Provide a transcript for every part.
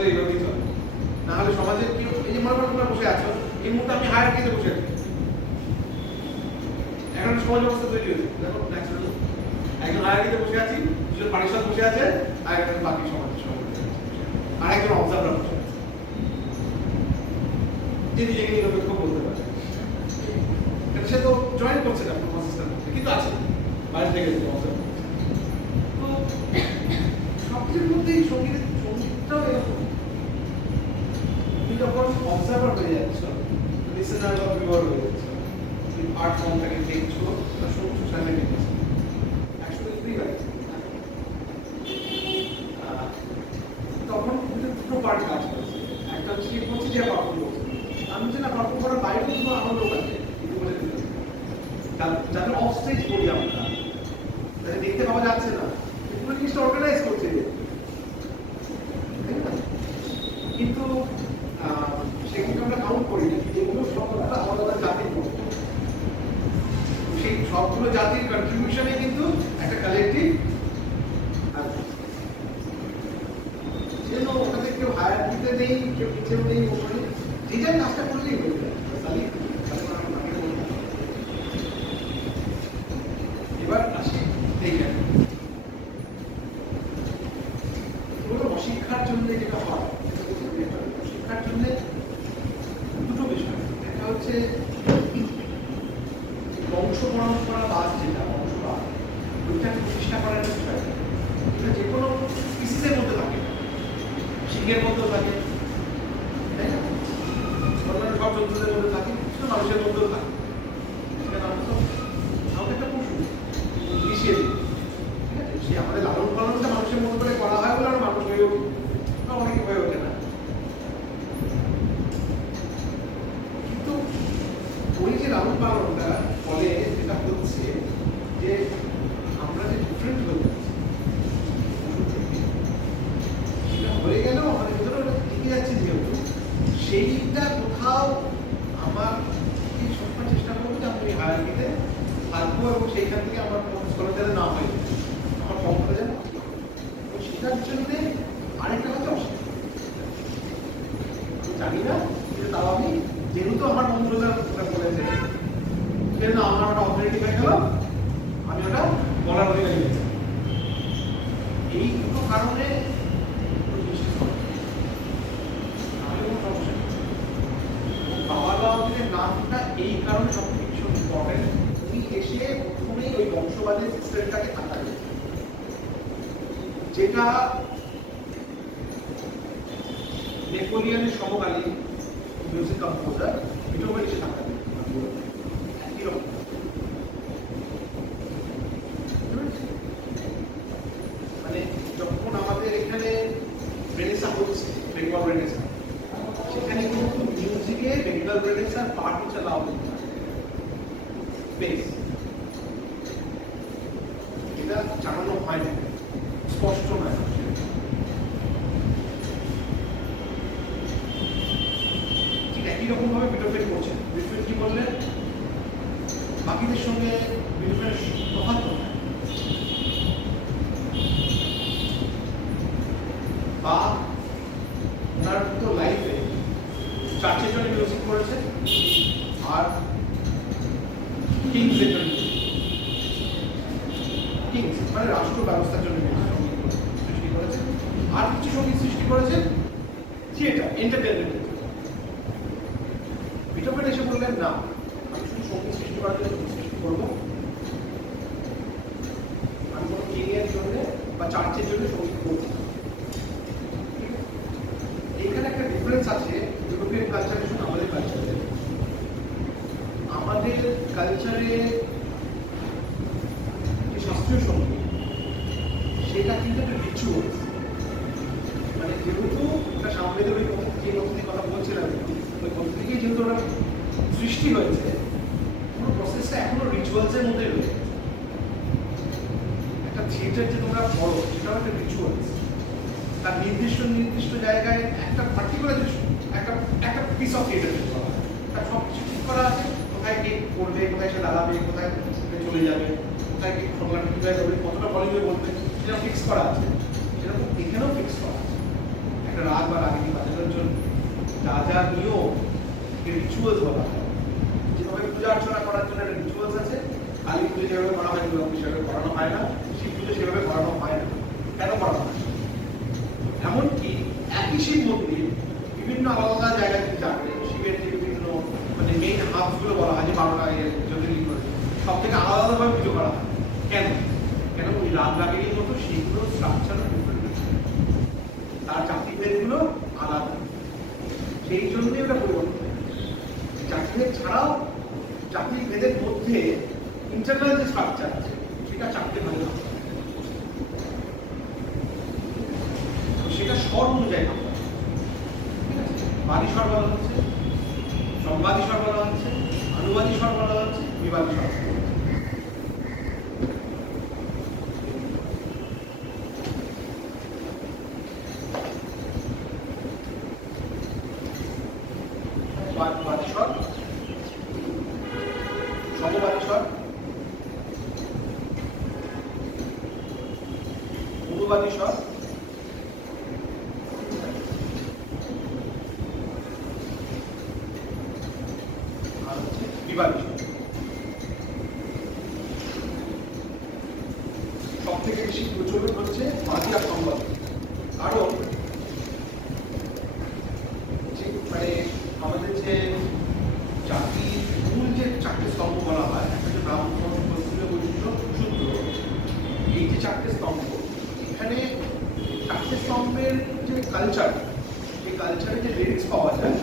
সমাজে এইভাবেই চলে। না হলে সমাজে কি এই যে মনে করো তোমরা বসে আছো, এই মুহূর্তে আমি হায়ারার্কিতে বসে আছি, এখন সমাজ অবস্থা তৈরি হয়েছে। দেখো ন্যাচারালি একজন হায়ারার্কিতে বসে আছি, দুজন পারিষদ বসে আছে, আর একজন বাকি সমাজের সঙ্গে বসে আছে, আর একজন অবজার্ভার বসে আছে, যে নিজেকে নিরপেক্ষ বলতে পারে। সে তো জয়েন করছে না কোনো সিস্টেম, কিন্তু আছে বাইরে থেকে অবজার্ভ করছে। তো সবকিছুর মধ্যেই সঙ্গীতটাও এরকম। তুমি যখন অবজার্ভার হয়ে যাচ্ছ, লিসেনার বা ভিউয়ার হয়ে যাচ্ছ, তুমি আর্ট ফর্মটাকে দেখছো বা শুনছো, সামনে দেখছো, একসাথে দুই হয়। তখন দুটো পার্ট কাজ করছে। একটা হচ্ছে কি করছে যে পারফর্ম করছে, আমি হচ্ছে না পারফর্ম করার বাইরে কোনো আমার লোক আছে যাদের অফ স্টেজ করি আমরা, যাদের দেখতে পাওয়া যাচ্ছে না, এগুলো জিনিসটা অর্গানাইজ করছে। কিন্তু সেগুলো আমরা কাউন্ট করি না, এগুলো সবগুলো আলাদা জাতির মতো। সেই সবগুলো জাতির কন্ট্রিবিউশনে কিন্তু একটা কালেক্টিভ আছে। সেজন্য ওখানে কেউ হায়ারকিতে নেই, কেউ নিচেও নেই, ওখানে যে যার কাজটা করলেই হয়ে যায়। এবার আসি এইখানে শিক্ষার জন্য যেটা হয়, শিক্ষার জন্য দুটো বিষয়। একটা হচ্ছে বংশ পরম্পরা বাদ, যেটা বংশবাদ, ওইটাকে প্রতিষ্ঠা করার বিষয়। এটা যে কোনো স্পিসিসের মধ্যে থাকে, শিখের মধ্যেও থাকে, তাই না? সব জন্তুদের মধ্যে থাকে, শুধু মানুষের মধ্যেও থাকে। আমাদের একটা পশু মিশিয়ে দিই, ঠিক আছে? সে আমাদের লালন পালনটা মানুষের মতো করে করা হয় বলে আমরা মানুষ হয়ে উঠি, অনেকে হয়ে ওঠে না। কিন্তু ওই যে লালন পালনটা ফলে যেটা হচ্ছে যে আমরা যে ডিফারেন্ট হয়ে যাচ্ছি, সেটা হয়ে গেলেও আমাদের ভিতরে ওটা টিকে যাচ্ছে, যেহেতু সেইটা কোথাও আমার সবসময় চেষ্টা করবো যে আমি হায়ারকিতে থাকবো এবং সেইখান থেকে আমার ফোকাস যেন না হয়, আমার কমটা যেন সেটার জন্যে আরেকটা হচ্ছে অসুবিধা জানি না, কিন্তু তাও আমি যেহেতু আমার বন্ধুরা বলেছে সেজন্য আমার ওটা অথরিটি হয়ে গেল, আমি ওটা বলার অধিকারী হয়েছি। এই দুটো কারণে বাবা বাবাদের নামটা এই কারণে সবকিছু ইম্পর্টেন্ট। তুমি এসে প্রথমেই ওই বংশবাদের সিস্টেমটাকে থাকাবে, যেটা নেপোলিয়নের সমকালীন মিউজিক কম্পোজার বিটোভেন এসে থাকাবে একই রকম। মানে যখন আমাদের এখানে রেনেসা হচ্ছে, বেঙ্গল রেনেসা, সেখানে কিন্তু মিউজিকে বেঙ্গল রেনেসার পার্ট হচ্ছে লাউড বেস, এটা জানানো হয় না, স্পষ্ট নয়। ঠিক একই রকম ভাবে বিটোভেন করছে। বিটোভেন কি বললেন, বাকিদের সঙ্গে বিটোভেনের তফাৎ কোথায়? বা ওনার তো লাইফে চার্চের জন্য মিউজিক করেছে, আর কিংসের জন্য, কিংস মানে রাষ্ট্র ব্যবস্থার জন্য সৃষ্টি করেছে, আর কিছু সঙ্গীত সৃষ্টি করেছে থিয়েটার এন্টারটেনমেন্ট। বিটোভেন এসে বললেন না, আমি শুধু সঙ্গীত সৃষ্টি করার জন্য সৃষ্টি করবো, আমি কোনো কিংয়ের জন্য বা চার্চের জন্য সঙ্গীত করবো। এখানে একটা ডিফারেন্স আছে ইউরোপিয়ান কালচারের সঙ্গে আমাদের কালচারে। আমাদের কালচারে যে শাস্ত্রীয় সঙ্গীত, সেটা কিন্তু একটা রিচুয়াল। মানে যেহেতু একটা সামবেদের ওই যে পদ্ধতির কথা বলছিলাম, ওই পদ্ধতি থেকে যেহেতু ওরা সৃষ্টি হয়েছে, পুরো প্রসেসটা এখনো রিচুয়ালসের মধ্যে রয়েছে। একটা থিয়েটার যে তোমরা পড়ো, সেটাও একটা রিচুয়ালস। তার নির্দিষ্ট জায়গায় একটা পার্টিকুলার একটা একটা পিস অফ থিয়েটার তার সব কিছু ঠিক করা আছে, কোথায় কে করবে, কোথায় সে দাঁড়াবে, কোথায় চলে যাবে, কোথায় কে প্রোগ্রাম কীভাবে করবে, কতটা ভলিউমে বলবে, সেটা ফিক্স করা আছে। সেরকম এখানেও ফিক্স করা আছে। একটা একটা রাগ বা রাগিনী বাঁচানোর জন্য যা যা নিয়ম রিচুয়ালস বলা হয়, যেভাবে পূজা অর্চনা করার জন্য একটা রিচুয়ালস আছে, কালী পুজো যেভাবে করা হয় দুর্গা পুজো সেভাবে করানো হয় না, শিব পুজো সেভাবে করানো হয় না। কেন করানো হয়? এমনকি একই শিব মন্দির বিভিন্ন আলাদা জায়গায় যদি যাবে, শিবের যে বিভিন্ন মানে মেইন হাবগুলো বলা হয় যে 12টা জ্যোতির্লিঙ্গ রয়েছে, সব থেকে আলাদাভাবে পুজো করা হয়। কেন? কেন ওই রাগ রাগের মতো সেইগুলো স্ট্রাকচার তার জাতিভেদগুলো আলাদা, সেই জন্যই ওটা পরিবর্তন। জাতিভেদ ছাড়াও জাতিভেদের মধ্যে ইন্টারনাল যে স্ট্রাকচার আছে সেটা 4টে ভাগে ভাগ করা। সেটা স্বর অনুযায়ী ভাগ করা। বাদী স্বর বলা হচ্ছে, সম্বাদী স্বর বলা হচ্ছে, অনুবাদী স্বর বলা হচ্ছে, বিবাদী স্বর। বাদী স্বর, সমবাদী স্বর, অনুবাদী স্বর, আর হচ্ছে বিবাদী স্বর। সব থেকে বেশি প্রচলিত হচ্ছে বাদী আর সম্বাদী। কারণ মানে আমাদের যে জাতির মূল যে 4টে স্তম্ভ বলা হয়, একটা হচ্ছে ব্রাহ্মণ, ক্ষত্রিয়, বৈশ্য, শূদ্র, এই যে 4টে স্তম্ভ, এখানে 4টে স্তম্ভের যে কালচার, সেই কালচারে যে লিরিক্স পাওয়া যায়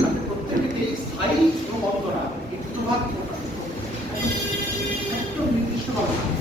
তাতে প্রত্যেকটি স্থায়ী বন্দনা এই দুটো ভাগ একদম নির্দিষ্টভাবে